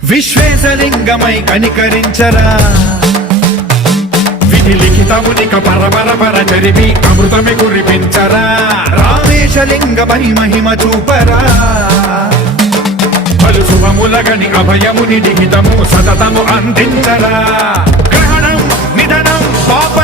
విశ్వేశలింగమై కనికరించరా విధి లిఖితమునిక పరపర చరిపి అమృతమి కురిపించరా రామేశలింగమై మహిమ చూపరా పలు శుభములగని అభయముని లిఖితము సతతము అందించరా గ్రహణం నిధనం పాప